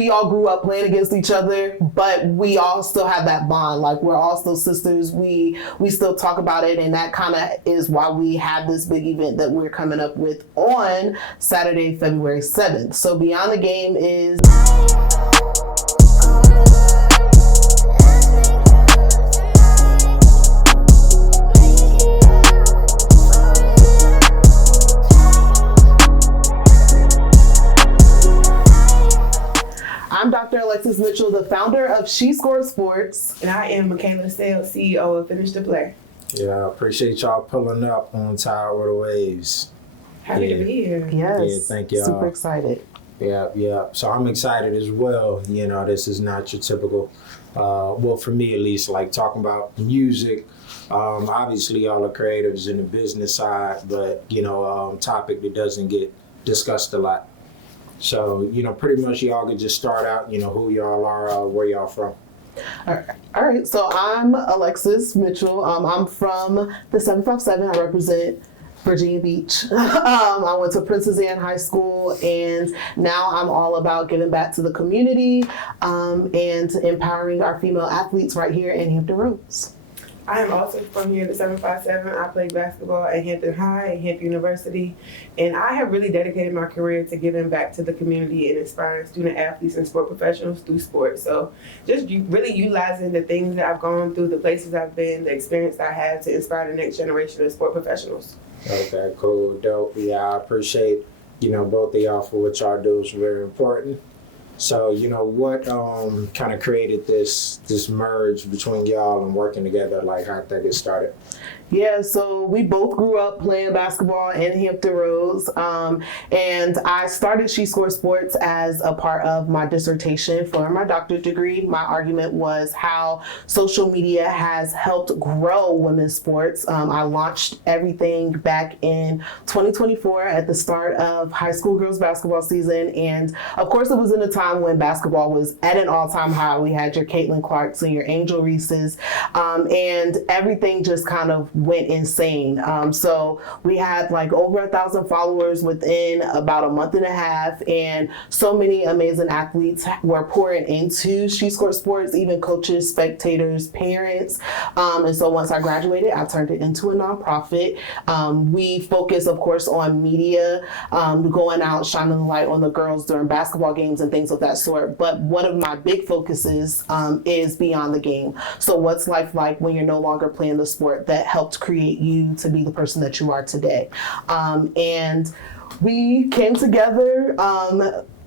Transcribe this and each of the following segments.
we all grew up playing against each other, but we all still have that bond. Like, we're all still sisters. We still talk about it, and that kind of is why we have this big event that we're coming up with on Saturday, February 7th. So Beyond the Game is... I'm Dr. Alexis Mitchell, the founder of She Scores Sports. And I am Mikayla, Sayle, CEO of Finish the Play. Yeah, I appreciate y'all pulling up on Tide with the Waves. Happy to be here. Yes. Yeah, thank y'all. Super excited. Yeah. So I'm excited as well. You know, this is not your typical, well, for me at least, like talking about music. Obviously, all the creatives in the business side, but, you know, topic that doesn't get discussed a lot. So, you know, pretty much y'all could just start out, you know, who y'all are, where y'all from. All right. So I'm Alexis Mitchell. I'm from the 757. I represent Virginia Beach. I went to Princess Anne High School, and now I'm all about giving back to the community and empowering our female athletes right here in Hampton Roads. I am also from here, the 757. I played basketball at Hampton High and Hampton University, and I have really dedicated my career to giving back to the community and inspiring student athletes and sport professionals through sports. So just really utilizing the things that I've gone through, the places I've been, the experience I have to inspire the next generation of sport professionals. Okay, cool, dope. Yeah, I appreciate, you know, both of y'all for what y'all do is very important. So, you know, what kind of created this merge between y'all and working together? Like, how did that get started? Yeah, so we both grew up playing basketball in Hampton Roads, and I started She Scores Sports as a part of my dissertation for my doctorate degree. My argument was how social media has helped grow women's sports. I launched everything back in 2024 at the start of high school girls basketball season, and of course it was in a time when basketball was at an all-time high. We had your Caitlin Clarks and your Angel Reeses, and everything just kind of went insane. So we had like over 1,000 followers within about a month and a half, and so many amazing athletes were pouring into She Scores Sports, even coaches, spectators, parents. And so once I graduated, I turned it into a nonprofit. We focus, of course, on media, going out, shining the light on the girls during basketball games and things of that sort. But one of my big focuses is Beyond the Game. So what's life like when you're no longer playing the sport that helped create you to be the person that you are today? And we came together.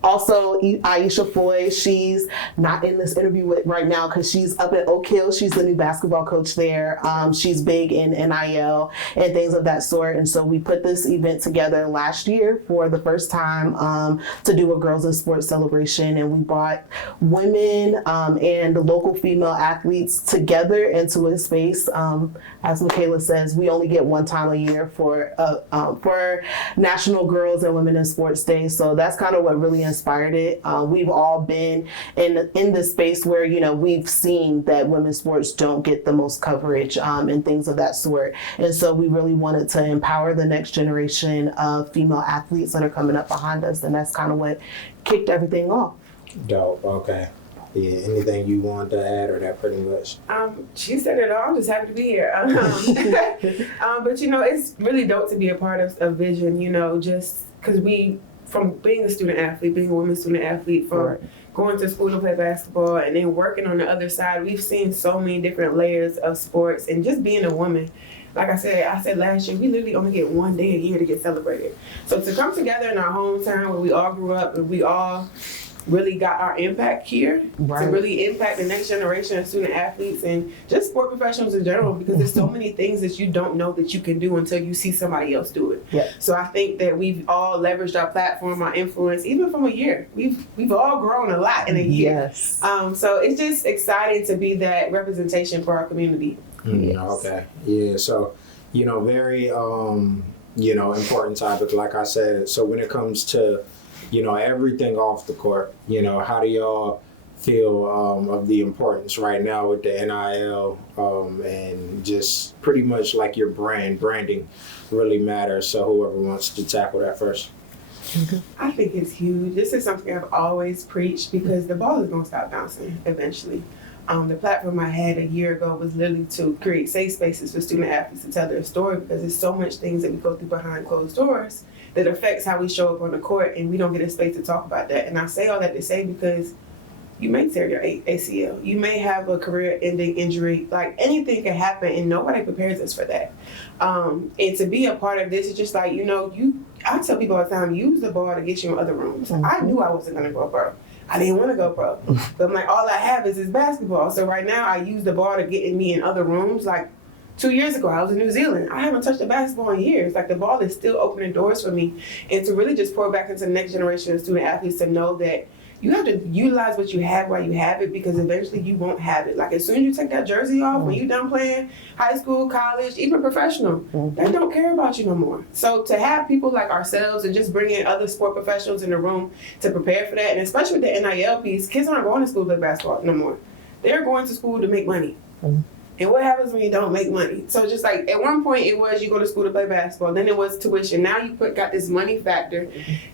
Also, Aisha Foy, she's not in this interview right now because she's up at Oak Hill. She's the new basketball coach there. She's big in NIL and things of that sort. And so we put this event together last year for the first time to do a Girls in Sports celebration. And we brought women and local female athletes together into a space. As Mikayla says, we only get one time a year for National Girls and Women in Sports Day. So that's kind of what really inspired it. We've all been in this space where, you know, we've seen that women's sports don't get the most coverage and things of that sort. And so we really wanted to empower the next generation of female athletes that are coming up behind us. And that's kind of what kicked everything off. Dope. Okay. Yeah, anything you want to add, or that pretty much? She said it all. I'm just happy to be here. But, you know, it's really dope to be a part of a vision, you know, just because from being a student athlete, being a women's student athlete, from going to school to play basketball and then working on the other side, we've seen so many different layers of sports, and just being a woman. Like I said last year, we literally only get one day a year to get celebrated. So to come together in our hometown where we all grew up and we all really got our impact here to really impact the next generation of student athletes and just sport professionals in general, because there's so many things that you don't know that you can do until you see somebody else do it. Yeah. So I think that we've all leveraged our platform, our influence, even from a year. We've all grown a lot in a year. Yes. So it's just exciting to be that representation for our community. Yes. Okay. Yeah. So, you know, very, you know, important topic, like I said. So when it comes to, you know, everything off the court, you know, how do y'all feel of the importance right now with the NIL and just pretty much like your branding really matters? So whoever wants to tackle that first. I think it's huge. This is something I've always preached because the ball is going to stop bouncing eventually. The platform I had a year ago was literally to create safe spaces for student athletes to tell their story because there's so much things that we go through behind closed doors that affects how we show up on the court, and we don't get a space to talk about that. And I say all that to say because you may tear your ACL. You may have a career-ending injury. Like, anything can happen, and nobody prepares us for that. And to be a part of this is just like, I tell people all the time, use the ball to get you in other rooms. I knew I wasn't going to go pro. I didn't want to go pro. But I'm like, all I have is this basketball. So right now, I use the ball to get me in other rooms. Like, 2 years ago, I was in New Zealand. I haven't touched a basketball in years. Like, the ball is still opening doors for me. And to really just pour back into the next generation of student athletes to know that you have to utilize what you have while you have it, because eventually you won't have it. Like, as soon as you take that jersey off, when you're done playing high school, college, even professional, they don't care about you no more. So to have people like ourselves and just bring in other sport professionals in the room to prepare for that, and especially with the NIL piece, kids aren't going to school to play basketball no more. They're going to school to make money. And what happens when you don't make money? So just like at one point it was you go to school to play basketball, then it was tuition. Now you got this money factor.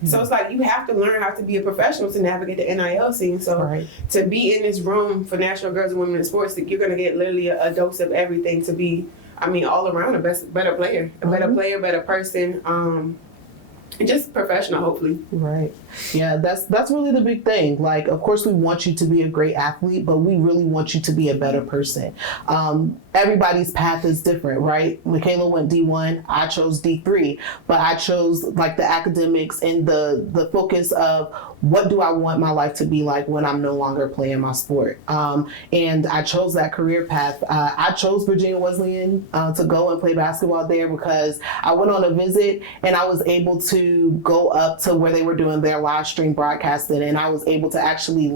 So it's like you have to learn how to be a professional to navigate the NIL scene. So to be in this room for National Girls and Women in Sports, that you're going to get literally a dose of everything to be, all around a better player, better person. And just professional, hopefully. Right. Yeah, that's really the big thing. Like, of course, we want you to be a great athlete, but we really want you to be a better person. Everybody's path is different, right? Mikayla went D1, I chose D3, but I chose like the academics and the focus of what do I want my life to be like when I'm no longer playing my sport. And I chose that career path. I chose Virginia Wesleyan to go and play basketball there because I went on a visit and I was able to go up to where they were doing their live stream broadcasting, and I was able to actually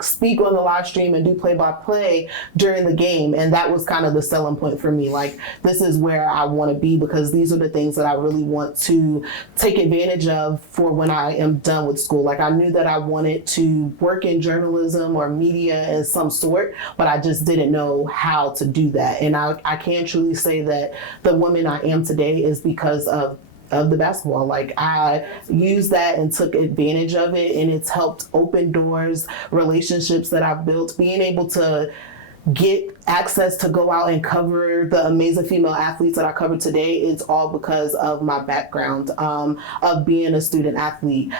speak on the live stream and do play-by-play during the game. And that was kind of the selling point for me. Like, this is where I want to be because these are the things that I really want to take advantage of for when I am done with school. Like, I knew that I wanted to work in journalism or media in some sort, but I just didn't know how to do that. And I can truly say that the woman I am today is because of the basketball. Like, I used that and took advantage of it, and it's helped open doors, relationships that I've built, being able to get access to go out and cover the amazing female athletes that I cover today. It's all because of my background of being a student athlete.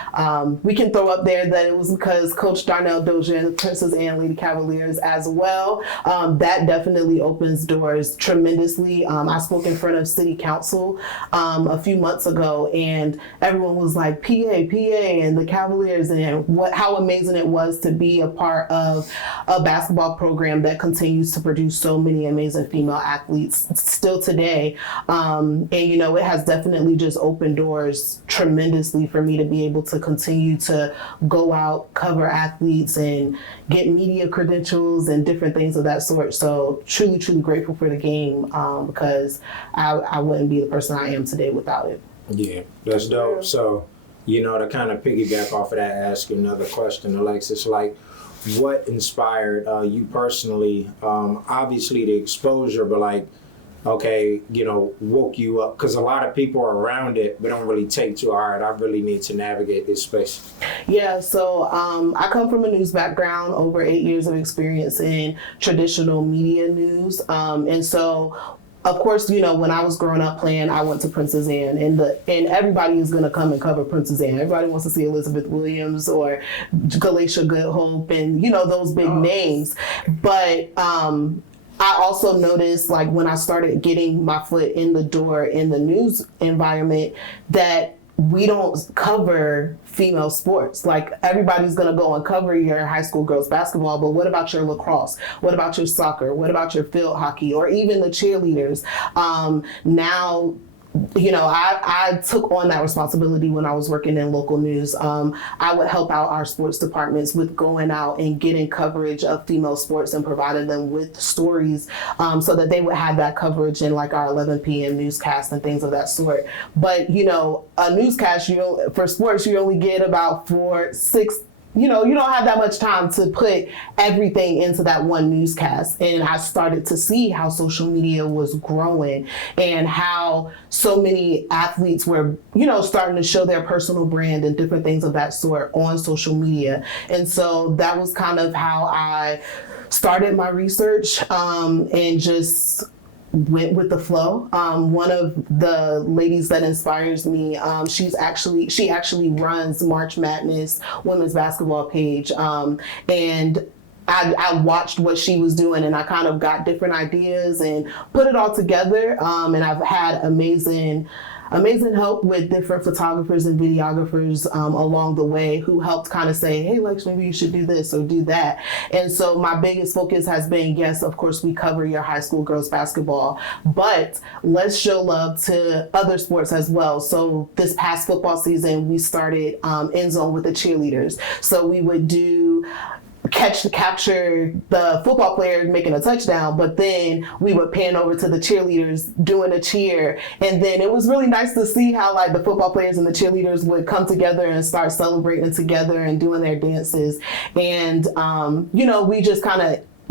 We can throw up there that it was because Coach Darnell Dozier and the Princess Anne Lady Cavaliers as well. That definitely opens doors tremendously. I spoke in front of City Council a few months ago, and everyone was like, PA, and the Cavaliers, and how amazing it was to be a part of a basketball program that continues to produce so many amazing female athletes still today. And it has definitely just opened doors tremendously for me to be able to continue to go out, cover athletes, and get media credentials and different things of that sort. So truly, truly grateful for the game because I wouldn't be the person I am today without it. Yeah, that's dope. So, to kind of piggyback off of that, ask you another question, Alexis, like, what inspired you personally? Obviously the exposure, but woke you up? Because a lot of people are around it, but don't really take to, all right, I really need to navigate this space. Yeah, so I come from a news background, over 8 years of experience in traditional media news. And so, of course, when I was growing up playing, I went to Princess Anne, and everybody is going to come and cover Princess Anne. Everybody wants to see Elizabeth Williams or Galatia Goodhope and, those big names. But I also noticed, like, when I started getting my foot in the door in the news environment, that we don't cover female sports. Like, everybody's going to go and cover your high school girls basketball, but what about your lacrosse? What about your soccer? What about your field hockey or even the cheerleaders? Now, I took on that responsibility when I was working in local news. I would help out our sports departments with going out and getting coverage of female sports and providing them with stories so that they would have that coverage in like our 11 p.m. newscast and things of that sort. But, a newscast, for sports, you only get about 6 you don't have that much time to put everything into that one newscast. And I started to see how social media was growing and how so many athletes were, starting to show their personal brand and different things of that sort on social media. And so that was kind of how I started my research, and just went with the flow. One of the ladies that inspires me, she actually runs March Madness women's basketball page, and I watched what she was doing, and I kind of got different ideas and put it all together. And I've had amazing help with different photographers and videographers along the way who helped kind of say, hey, Lex, maybe you should do this or do that. And so my biggest focus has been, yes, of course, we cover your high school girls basketball, but let's show love to other sports as well. So this past football season, we started End Zone with the cheerleaders. So we would do capture the football player making a touchdown, but then we would pan over to the cheerleaders doing a cheer. And then it was really nice to see how like the football players and the cheerleaders would come together and start celebrating together and doing their dances. And, we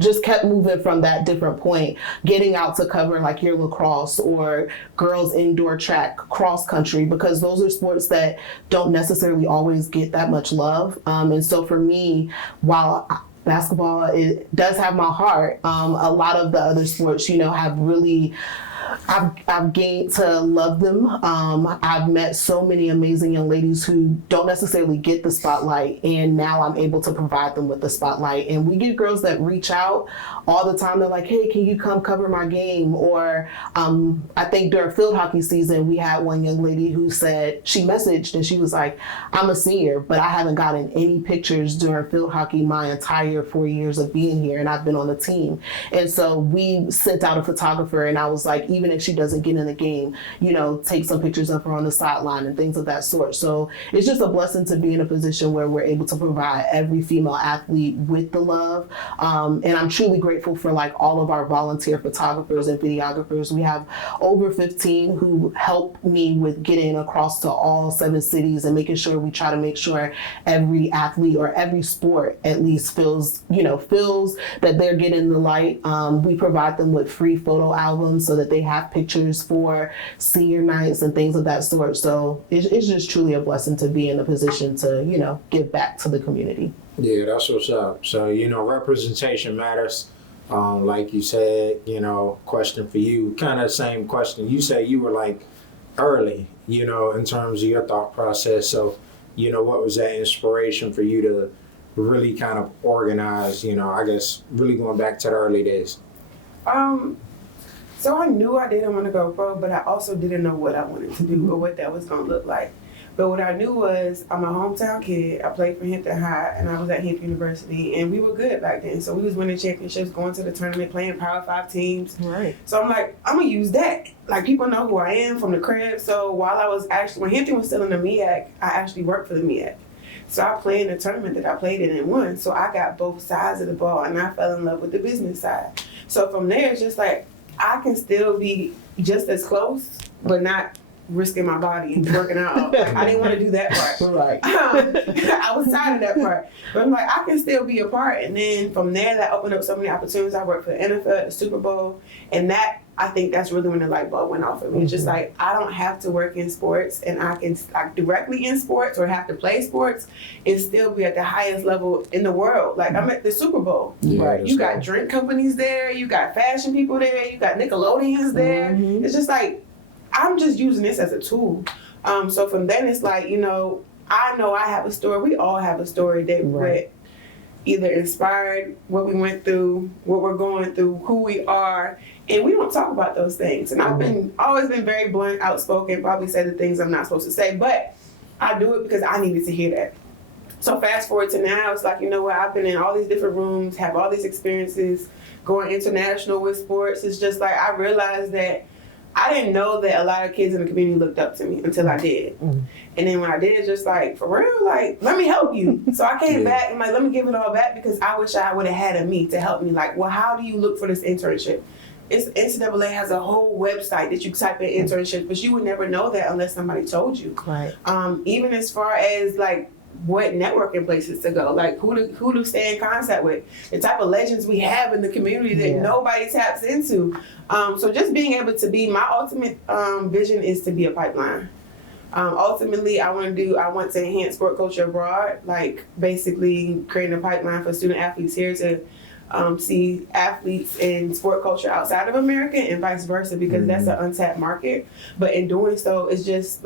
just kept moving from that different point, getting out to cover like your lacrosse or girls indoor track, cross country, because those are sports that don't necessarily always get that much love. And so for me, while basketball, it does have my heart, a lot of the other sports, have really, I've gained to love them. I've met so many amazing young ladies who don't necessarily get the spotlight, and now I'm able to provide them with the spotlight. And we get girls that reach out all the time. They're like, hey, can you come cover my game? Or I think during field hockey season, we had one young lady who said, she messaged and she was like, I'm a senior, but I haven't gotten any pictures during field hockey my entire 4 years of being here, and I've been on the team. And so we sent out a photographer, and I was like, even if she doesn't get in the game, take some pictures of her on the sideline and things of that sort. So it's just a blessing to be in a position where we're able to provide every female athlete with the love. And I'm truly grateful for like all of our volunteer photographers and videographers. We have over 15 who help me with getting across to all 7 cities and making sure we try to make sure every athlete or every sport at least feels that they're getting the light. We provide them with free photo albums so that they have pictures for senior nights and things of that sort. So it's just truly a blessing to be in a position to, give back to the community. Yeah, that's what's up. So, representation matters. Like you said, question for you, kind of same question. You said you were like early, in terms of your thought process. So, what was that inspiration for you to really kind of organize, I guess really going back to the early days? So I knew I didn't want to go pro, but I also didn't know what I wanted to do or what that was going to look like. But what I knew was I'm a hometown kid. I played for Hampton High, and I was at Hampton University, and we were good back then. So we was winning championships, going to the tournament, playing Power 5 teams. Right. So I'm like, I'm going to use that. Like, people know who I am from the crib. So while I was when Hampton was still in the MEAC, I actually worked for the MEAC. So I played in a tournament that I played in and won. So I got both sides of the ball, and I fell in love with the business side. So from there, it's just like, I can still be just as close, but not risking my body and working out. Like, I didn't want to do that part. Right. I was tired of that part. But I'm like, I can still be a part. And then from there, that opened up so many opportunities. I worked for the NFL, the Super Bowl, and that, I think that's really when the light bulb went off for me. It's just like, I don't have to work in sports, and I can directly in sports or have to play sports and still be at the highest level in the world. Like, I'm at the Super Bowl. Yeah, right. You got drink companies there, you got fashion people there, you got Nickelodeons there. Mm-hmm. It's just like, I'm just using this as a tool. So from then it's like, I know I have a story. We all have a story that right. Either inspired what we went through, what we're going through, who we are, and we don't talk about those things. And I've always been very blunt, outspoken, probably say the things I'm not supposed to say, but I do it because I needed to hear that. So fast forward to now, it's like, I've been in all these different rooms, have all these experiences, going international with sports. It's just like, I realized that I didn't know that a lot of kids in the community looked up to me until I did. Mm-hmm. And then when I did, it's just like, for real, like, let me help you. So I came back and like, let me give it all back because I wish I would have had a me to help me. Like, well, how do you look for this internship? NCAA has a whole website that you type in internships, but you would never know that unless somebody told you. Right. Even as far as like what networking places to go, like who to stay in contact with, the type of legends we have in the community that nobody taps into. So just being able to be, my ultimate vision is to be a pipeline. Ultimately, I want to enhance sport culture abroad, like basically creating a pipeline for student athletes here to see athletes in sport culture outside of America and vice versa, because that's an untapped market. But in doing so, it's just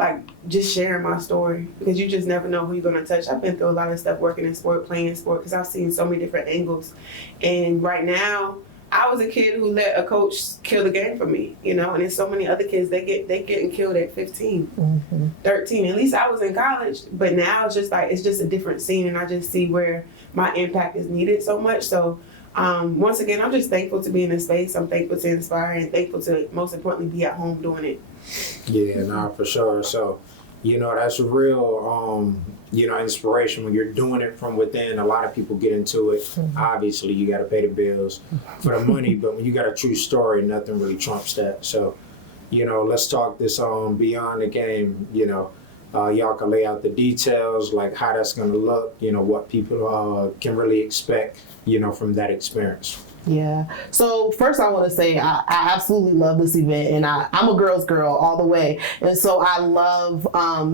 sharing my story, because you just never know who you're going to touch. I've been through a lot of stuff working in sport, playing in sport, because I've seen so many different angles. And right now, I was a kid who let a coach kill the game for me, you know, and there's so many other kids, they getting killed at 15, 13. At least I was in college, but now it's just a different scene, and I just see where my impact is needed so much. So once again, I'm just thankful to be in this space. I'm thankful to inspire, and thankful to, most importantly, be at home doing it. Yeah, no, for sure. So, you know, that's a real, inspiration when you're doing it from within. A lot of people get into it. Obviously, you got to pay the bills for the money, but when you got a true story, nothing really trumps that. So, you know, let's talk this beyond the game. You know, y'all can lay out the details, like how that's going to look, you know, what people can really expect, you know, from that experience. Yeah. So first I want to say I absolutely love this event, and I'm a girl's girl all the way. And so I love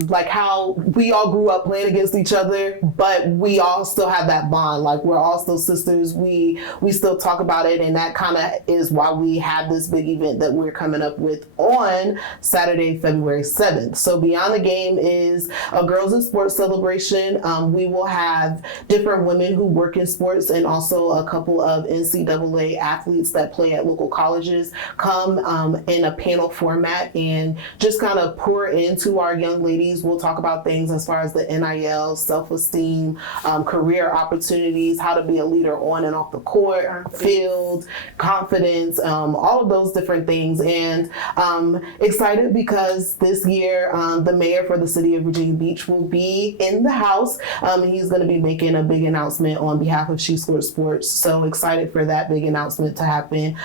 like how we all grew up playing against each other, but we all still have that bond. Like we're all still sisters. We still talk about it, and that kind of is why we have this big event that we're coming up with on Saturday, February 7th. So Beyond the Game is a Girls in Sports celebration. We will have different women who work in sports, and also a couple of NCAA athletes that play at local colleges come in a panel format and just kind of pour into our young ladies. We'll talk about things as far as the NIL, self-esteem, career opportunities, how to be a leader on and off the court, field, confidence, all of those different things. And excited because this year the mayor for the city of Virginia Beach will be in the house. He's going to be making a big announcement on behalf of She Scored Sports. So excited for that big announcement to happen.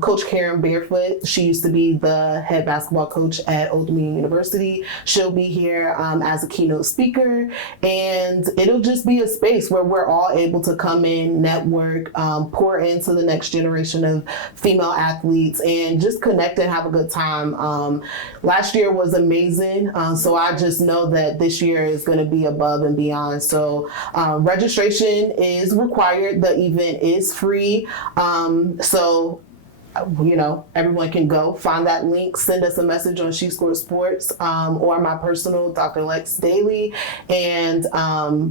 Coach Karen Barefoot, she used to be the head basketball coach at Old Dominion University. She'll be here as a keynote speaker, and it'll just be a space where we're all able to come in, network, pour into the next generation of female athletes, and just connect and have a good time. Last year was amazing, so I just know that this year is going to be above and beyond. So registration is required. The event is free. So, you know, everyone can go find that link, send us a message on She Scored Sports or my personal Dr. Alexis Daily, and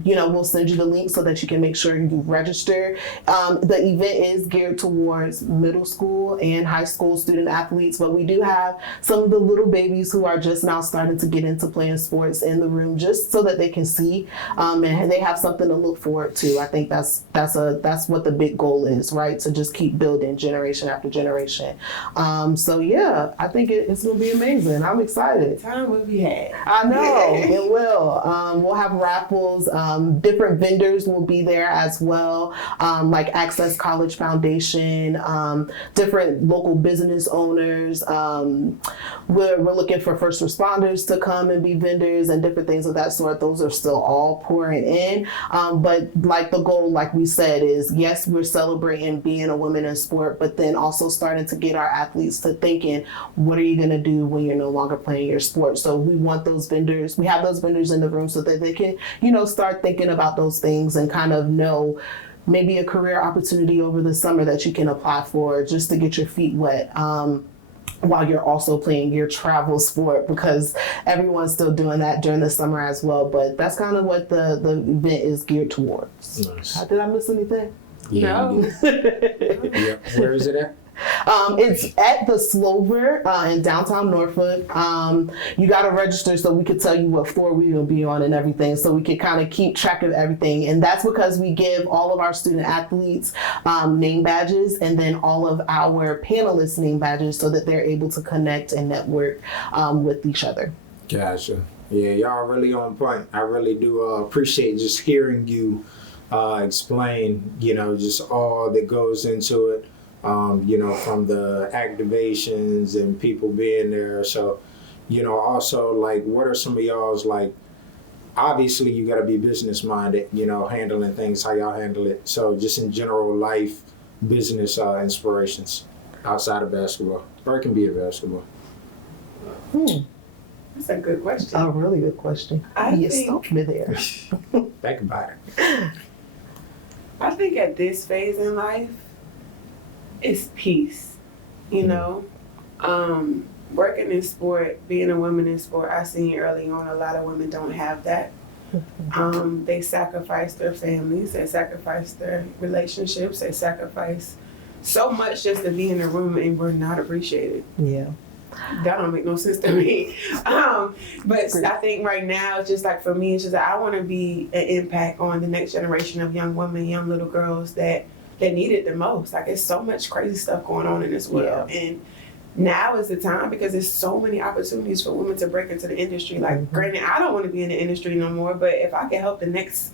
you know, we'll send you the link so that you can make sure you register. The event is geared towards middle school and high school student athletes, but we do have some of the little babies who are just now starting to get into playing sports in the room, just so that they can see and they have something to look forward to. I think that's what the big goal is, right? To just keep building generation after generation. So yeah, I think it's gonna be amazing. I'm excited. Time will be had. I know it will. We'll have raffles. Different vendors will be there as well, like Access College Foundation, different local business owners. We're looking for first responders to come and be vendors and different things of that sort. Those are still all pouring in. But like the goal, like we said, is yes, we're celebrating being a woman in sport, but then also starting to get our athletes to thinking, what are you going to do when you're no longer playing your sport? So we want those vendors, we have those vendors in the room so that they can, you know, start thinking about those things and kind of know maybe a career opportunity over the summer that you can apply for just to get your feet wet. While you're also playing your travel sport, because everyone's still doing that during the summer as well. But that's kind of what the event is geared towards. Nice. Did I miss anything? Yeah. No. Yeah. Where is it at? It's at the Slover in downtown Norfolk. You got to register so we could tell you what floor we're going to be on and everything, so we can kind of keep track of everything. And that's because we give all of our student athletes name badges, and then all of our panelists name badges, so that they're able to connect and network with each other. Gotcha. Yeah, y'all really on point. I really do appreciate just hearing you explain, you know, just all that goes into it. You know, from the activations and people being there. So, you know, also, like, what are some of y'all's, like, obviously you got to be business minded, you know, handling things how y'all handle it. So just in general life, business inspirations outside of basketball, or it can be a basketball. That's a good question. A really good question. You stumped me there. Think about it. I think at this phase in life, it's peace. You know, working in sport, being a woman in sport, I seen early on a lot of women don't have that. They sacrifice their families, they sacrifice their relationships, they sacrifice so much just to be in the room, and we're not appreciated. Yeah. That don't make no sense to me. But I think right now, it's just like for me, it's just that I want to be an impact on the next generation of young women, young little girls that need it the most. Like, it's so much crazy stuff going on in this world. Yeah. And now is the time, because there's so many opportunities for women to break into the industry. Like, granted, I don't want to be in the industry no more, but if I can help the next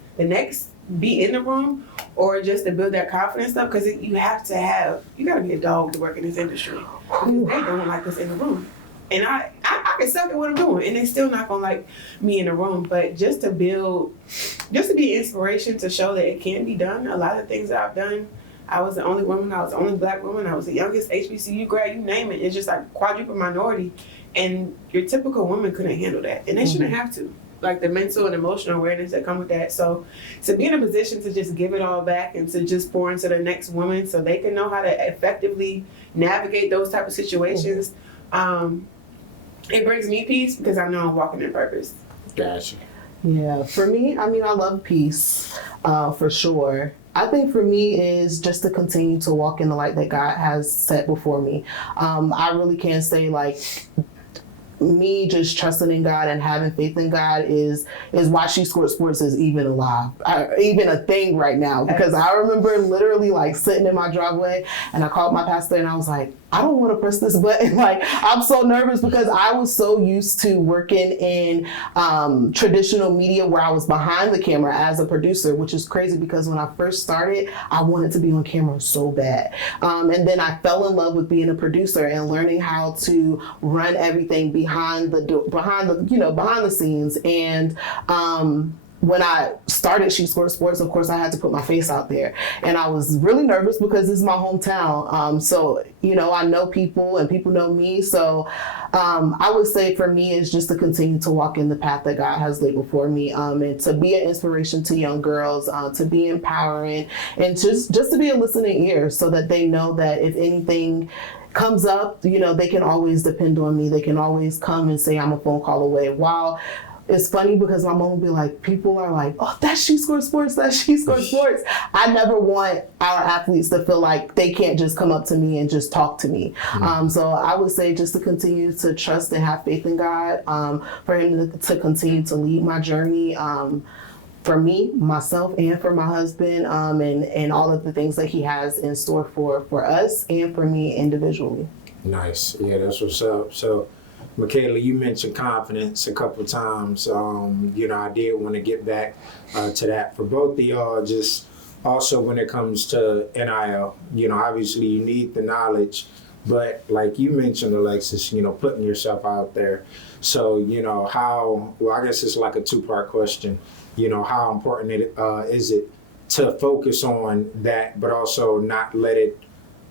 be in the room, or just to build that confidence up, because you got to be a dog to work in this industry. They don't like us in the room. And I can suck at what I'm doing, and they're still not going to like me in the room. But just to be inspiration, to show that it can be done. A lot of things that I've done, I was the only woman, I was the only black woman, I was the youngest HBCU grad, you name it. It's just like quadruple minority. And your typical woman couldn't handle that. And they shouldn't have to. Like the mental and emotional awareness that come with that. So to be in a position to just give it all back and to just pour into the next woman so they can know how to effectively navigate those type of situations, it brings me peace, because I know I'm walking in purpose. Gotcha. Yeah, for me, I mean, I love peace, for sure. I think for me is just to continue to walk in the light that God has set before me. I really can't say like, me just trusting in God and having faith in God is why She Scored Sports is even alive, even a thing right now. Because I remember literally like sitting in my driveway, and I called my pastor and I was like, I don't want to press this button. Like, I'm so nervous, because I was so used to working in traditional media where I was behind the camera as a producer, which is crazy because when I first started, I wanted to be on camera so bad. And then I fell in love with being a producer and learning how to run everything behind the scenes. And when I started She Scored Sports, of course, I had to put my face out there. And I was really nervous because this is my hometown. So, I know people and people know me. So I would say for me is just to continue to walk in the path that God has laid before me, and to be an inspiration to young girls, to be empowering, and just to be a listening ear so that they know that if anything comes up, they can always depend on me. They can always come and say I'm a phone call away. While it's funny because my mom will be like, people are like, oh, that's She Scored Sports, that's She Scored Sports. I never want our athletes to feel like they can't just come up to me and just talk to me. So I would say just to continue to trust and have faith in God, for Him to continue to lead my journey, for me, myself, and for my husband, and all of the things that He has in store for us and for me individually. Nice. Yeah, that's what's up. So, Mikayla, you mentioned confidence a couple times. I did want to get back to that for both of y'all. Just also when it comes to NIL, obviously you need the knowledge, but like you mentioned, Alexis, putting yourself out there. So, I guess it's like a two-part question. How important is it to focus on that, but also not let it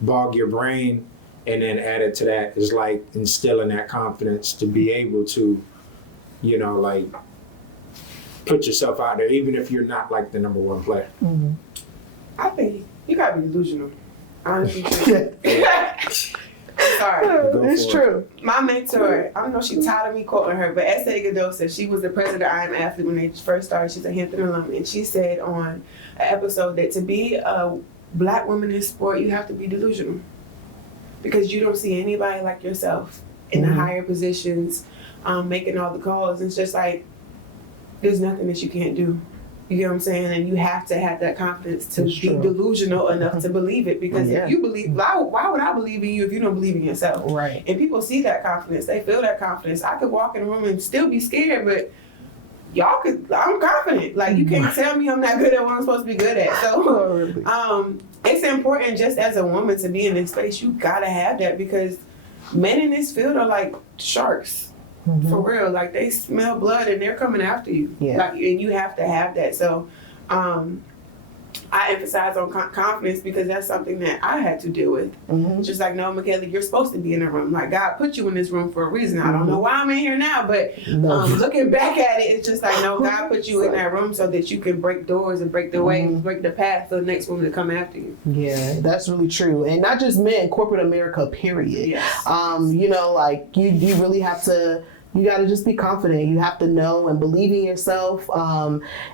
bog your brain? And then added to that is like instilling that confidence to be able to, like put yourself out there, even if you're not like the number one player. Mm-hmm. I think you gotta be delusional. Honestly. Sorry. It's true. My mentor, I don't know if she's tired of me quoting her, but Sayle said she was the president of I Am Athlete when they first started. She's a Hampton alum, and she said on an episode that to be a black woman in sport, you have to be delusional. Because you don't see anybody like yourself in the higher positions, making all the calls. It's just like, there's nothing that you can't do. You get what I'm saying? And you have to have that confidence to be delusional enough to believe it. Because if you believe, why would I believe in you if you don't believe in yourself? Right. And people see that confidence. They feel that confidence. I could walk in a room and still be scared, but I'm confident. Like, you can't tell me I'm not good at what I'm supposed to be good at. So, it's important just as a woman to be in this space. You gotta have that, because men in this field are like sharks. For real, like they smell blood and they're coming after you. Yeah. Like, and you have to have that. So, I emphasize on confidence because that's something that I had to deal with. Just like, no, Mikayla, you're supposed to be in the room. Like, God put you in this room for a reason. I don't know why I'm in here now, but looking back at it, it's just like, no, God put you in that room so that you can break doors and break the way, break the path for the next woman to come after you. Yeah, that's really true. And not just men, corporate America, period. Yes. You know, like you really have to, you got to just be confident. You have to know and believe in yourself,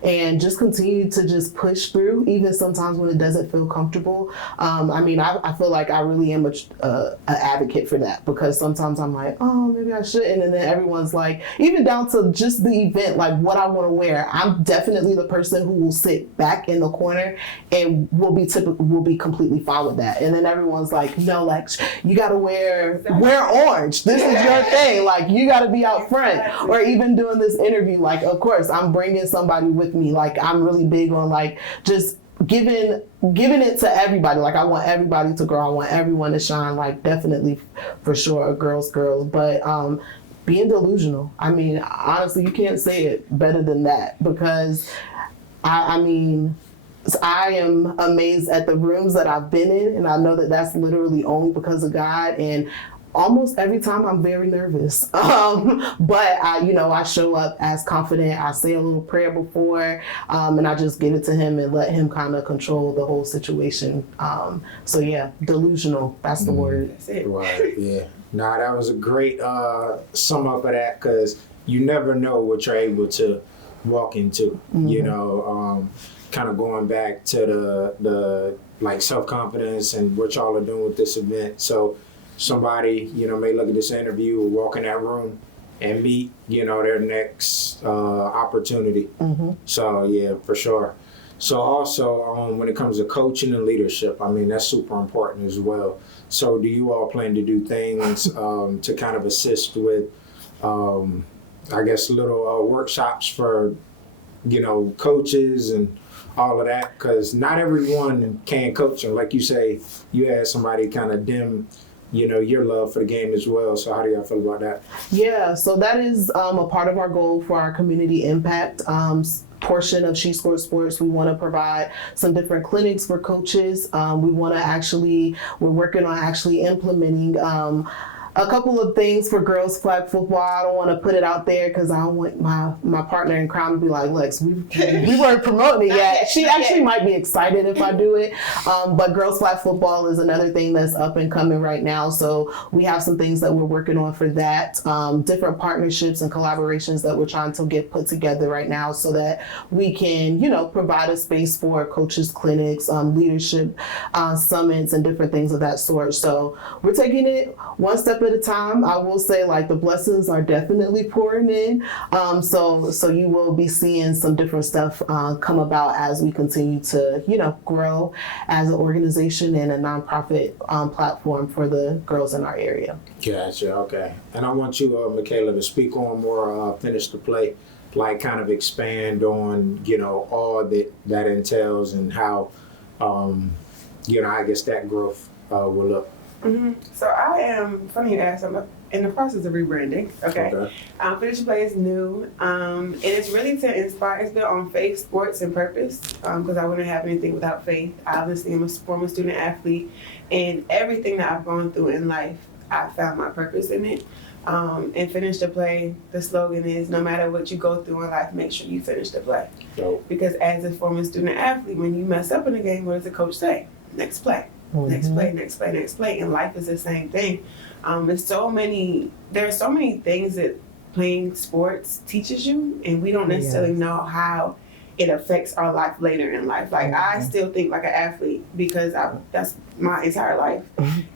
and just continue to just push through, even sometimes when it doesn't feel comfortable. I mean, I feel like I really am an advocate for that, because sometimes I'm like, oh, maybe I shouldn't. And then everyone's like, even down to just the event, like what I want to wear. I'm definitely the person who will sit back in the corner and will be completely fine with that. And then everyone's like, no, like you got to wear orange. This is your thing. Like you got to be out front. Or even doing this interview, like of course I'm bringing somebody with me. Like I'm really big on like just giving it to everybody. Like I want everybody to grow. I want everyone to shine. Like definitely for sure, girls, but being delusional. I mean, honestly, you can't say it better than that, because I mean, I am amazed at the rooms that I've been in, and I know that that's literally only because of God. And almost every time I'm very nervous, but I show up as confident. I say a little prayer before, and I just give it to him and let him kind of control the whole situation. So yeah, delusional. That's the word. That's it. Right. Yeah. Nah, that was a great sum up of that, because you never know what you're able to walk into. You know, kind of going back to the like self-confidence and what y'all are doing with this event. So somebody, may look at this interview or walk in that room and meet, their next opportunity. So yeah, for sure. So also, when it comes to coaching and leadership, I mean, that's super important as well. So do you all plan to do things to kind of assist with, I guess, little workshops for, coaches and all of that? Because not everyone can coach. And like you say, you had somebody kind of dim your love for the game as well. So how do y'all feel about that? Yeah, so that is a part of our goal for our community impact portion of She Scored Sports. We want to provide some different clinics for coaches. We're working on actually implementing a couple of things for girls flag football. I don't want to put it out there because I don't want my partner in crime to be like, Lex, we weren't promoting it yet. She actually might be excited if I do it. But girls flag football is another thing that's up and coming right now. So we have some things that we're working on for that. Different partnerships and collaborations that we're trying to get put together right now so that we can, provide a space for coaches clinics, leadership summits, and different things of that sort. So we're taking it one step at a time. I will say, like, the blessings are definitely pouring in. So you will be seeing some different stuff come about as we continue to, grow as an organization and a nonprofit platform for the girls in our area. Gotcha. Okay. And I want you, Mikayla, to speak on more Finish the Play, like kind of expand on, all that entails and how, I guess that growth will look. So I am, funny you ask, I'm in the process of rebranding. Okay. Finish the Play is new. And it's really to inspire. It's built on faith, sports, and purpose. Because I wouldn't have anything without faith. I obviously am a former student athlete. And everything that I've gone through in life, I found my purpose in it. And Finish the Play, the slogan is, no matter what you go through in life, make sure you finish the play. Dope. Because as a former student athlete, when you mess up in the game, what does the coach say? Next play. Next play, next play, next play. And life is the same thing. There are so many things that playing sports teaches you, and we don't necessarily know how it affects our life later in life. Like, I still think like an athlete because that's my entire life.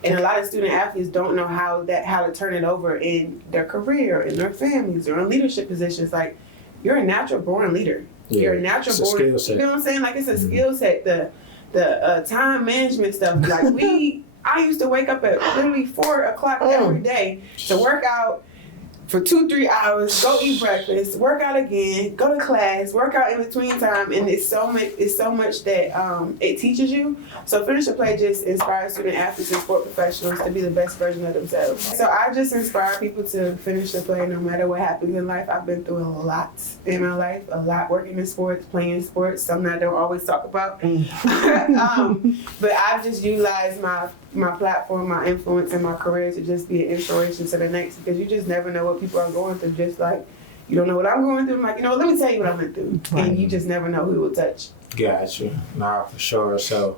And a lot of student athletes don't know how to turn it over in their career, in their families, or in leadership positions. Like, you're a natural born leader. Yeah, you're a natural born, skill set. you know what I'm saying? Like, it's a skill set. The time management stuff. Like, I used to wake up at literally 4 o'clock every day to work out, for 2-3 hours, go eat breakfast, work out again, go to class, work out in between time, and it's so much that it teaches you. So Finish the Play just inspires student athletes and sport professionals to be the best version of themselves. So I just inspire people to finish the play no matter what happens in life. I've been through a lot in my life, a lot working in sports, playing sports, something I don't always talk about. But I've just utilized my platform, my influence, and my career to just be an inspiration to the next, because you just never know what people are going through. Just like you don't know what I'm going through. I'm like, let me tell you what I went through. And you just never know who it will touch. Gotcha. Nah, for sure. So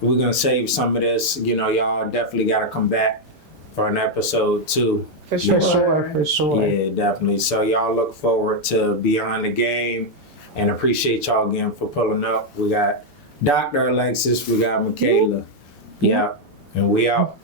we're gonna save some of this. Y'all definitely gotta come back for an episode 2. For sure. For sure. Yeah, definitely. So y'all look forward to Beyond the Game, and appreciate y'all again for pulling up. We got Dr. Alexis, we got Mikayla. Yeah. And we out.